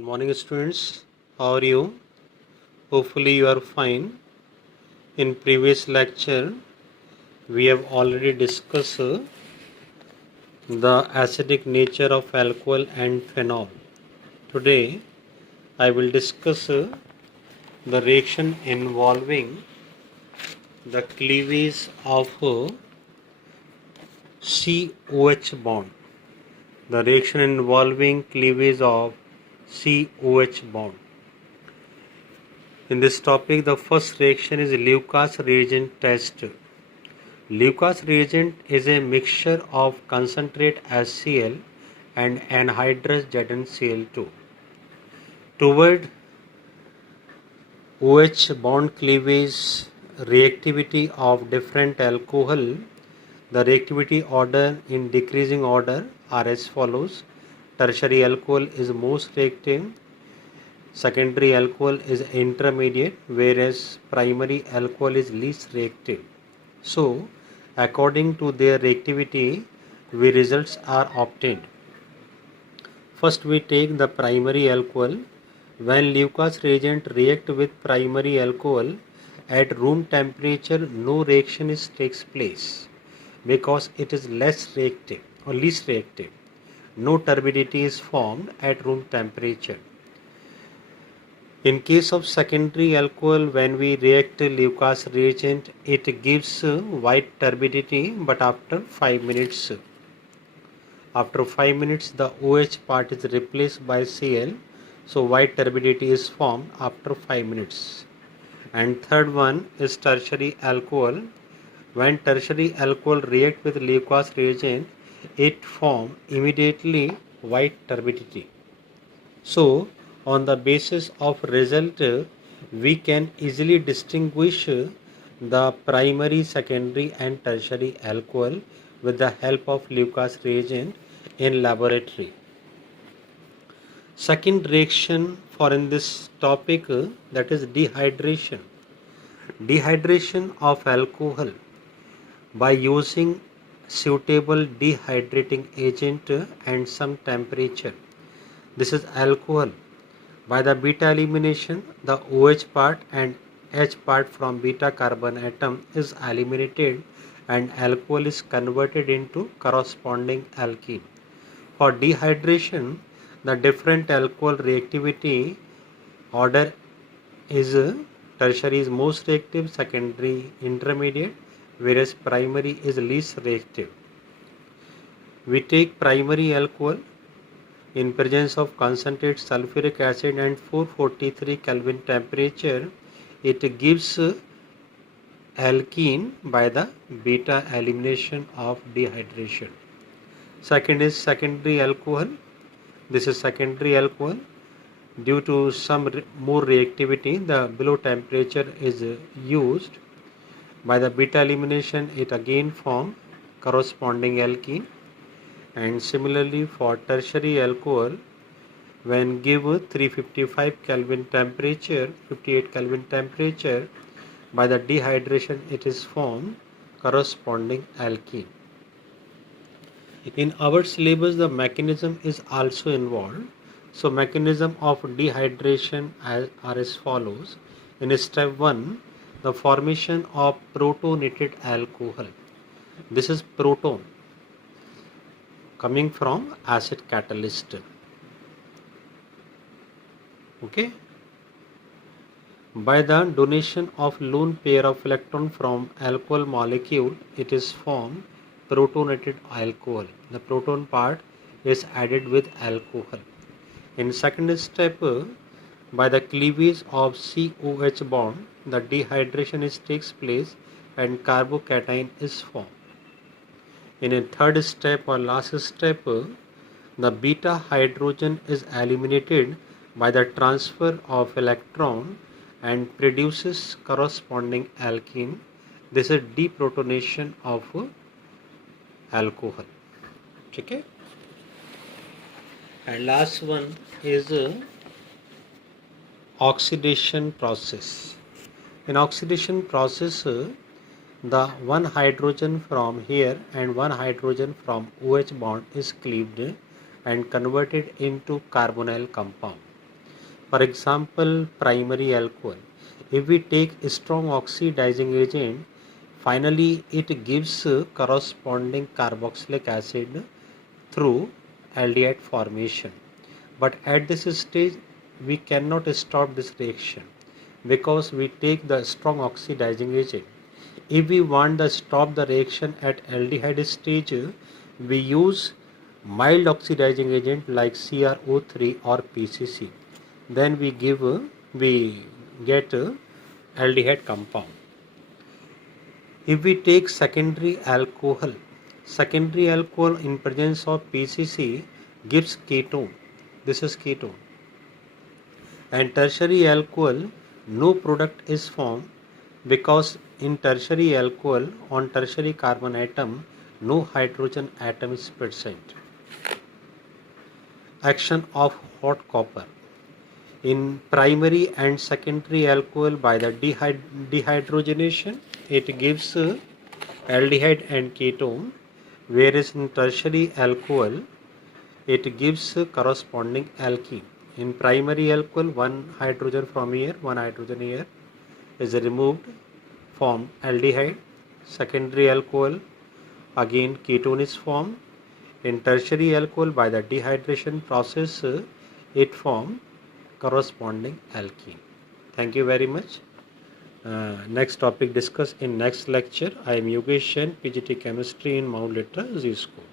Good morning, students. How are you? Hopefully, you are fine. In previous lecture, we have already discussed the acidic nature of alcohol and phenol. Today, I will discuss the reaction involving the cleavage of COH bond. The reaction involving cleavage of COH bond. In this topic, the first reaction is Lucas reagent test. Lucas reagent is a mixture of concentrate HCl and anhydrous ZnCl2. Toward OH bond cleavage reactivity of different alcohol, the reactivity order in decreasing order are as follows. Tertiary alcohol is most reactive, secondary alcohol is intermediate, whereas primary alcohol is least reactive. So, according to their reactivity, results are obtained. First, we take the primary alcohol. When Lucas reagent react with primary alcohol at room temperature, no reaction takes place because it is less reactive or least reactive. No turbidity is formed at room temperature. In case of secondary alcohol, when we react Lucas reagent, it gives white turbidity, but after 5 minutes. After 5 minutes, the OH part is replaced by Cl, so white turbidity is formed after 5 minutes. And third one is tertiary alcohol. When tertiary alcohol react with Lucas reagent, it form immediately white turbidity. So, on the basis of result, we can easily distinguish the primary, secondary and tertiary alcohol with the help of Lucas reagent in laboratory. Second reaction for in this topic, that is dehydration. Dehydration of alcohol by using suitable dehydrating agent and some temperature. This is alcohol. By the beta elimination, the OH part and H part from beta carbon atom is eliminated and alcohol is converted into corresponding alkene. For dehydration, the different alcohol reactivity order is tertiary is most reactive, secondary intermediate, whereas primary is least reactive. We take primary alcohol in presence of concentrate sulfuric acid and 443 Kelvin temperature, it gives alkene by the beta elimination of dehydration. Second is secondary alcohol. This is secondary alcohol. Due to some more reactivity, the below temperature is used. By the beta elimination, it again form corresponding alkene. And similarly for tertiary alcohol, when give 355 Kelvin temperature, 58 Kelvin temperature, by the dehydration it is formed corresponding alkene. In our syllabus, the mechanism is also involved. So mechanism of dehydration are as follows. In step 1, the formation of protonated alcohol. This is proton coming from acid catalyst. Okay. By the donation of lone pair of electron from alcohol molecule, it is formed protonated alcohol. The proton part is added with alcohol. In second step, by the cleavage of COH bond, the dehydration takes place and carbocation is formed. In a third step or last step, the beta hydrogen is eliminated by the transfer of electron and produces corresponding alkene. This is deprotonation of alcohol. Okay? And last one is oxidation process. In oxidation process, the one hydrogen from here and one hydrogen from OH bond is cleaved and converted into carbonyl compound. For example, primary alcohol. If we take a strong oxidizing agent, finally it gives corresponding carboxylic acid through aldehyde formation. But at this stage, we cannot stop this reaction because we take the strong oxidizing agent. If we want to stop the reaction at aldehyde stage, we use mild oxidizing agent like CrO3 or PCC. Then we get aldehyde compound. If we take secondary alcohol in presence of PCC gives ketone. This is ketone. And tertiary alcohol, no product is formed because in tertiary alcohol on tertiary carbon atom no hydrogen atom is present. Action of hot copper in primary and secondary alcohol by the dehydrogenation, it gives aldehyde and ketone, whereas in tertiary alcohol it gives corresponding alkene. In primary alcohol, one hydrogen from here, one hydrogen here is removed, formed aldehyde. Secondary alcohol, again ketone is formed. In tertiary alcohol, by the dehydration process, it formed corresponding alkene. Thank you very much. Next topic discussed in next lecture. I am Yogesh Jain, PGT Chemistry in Mount Litra, Z School.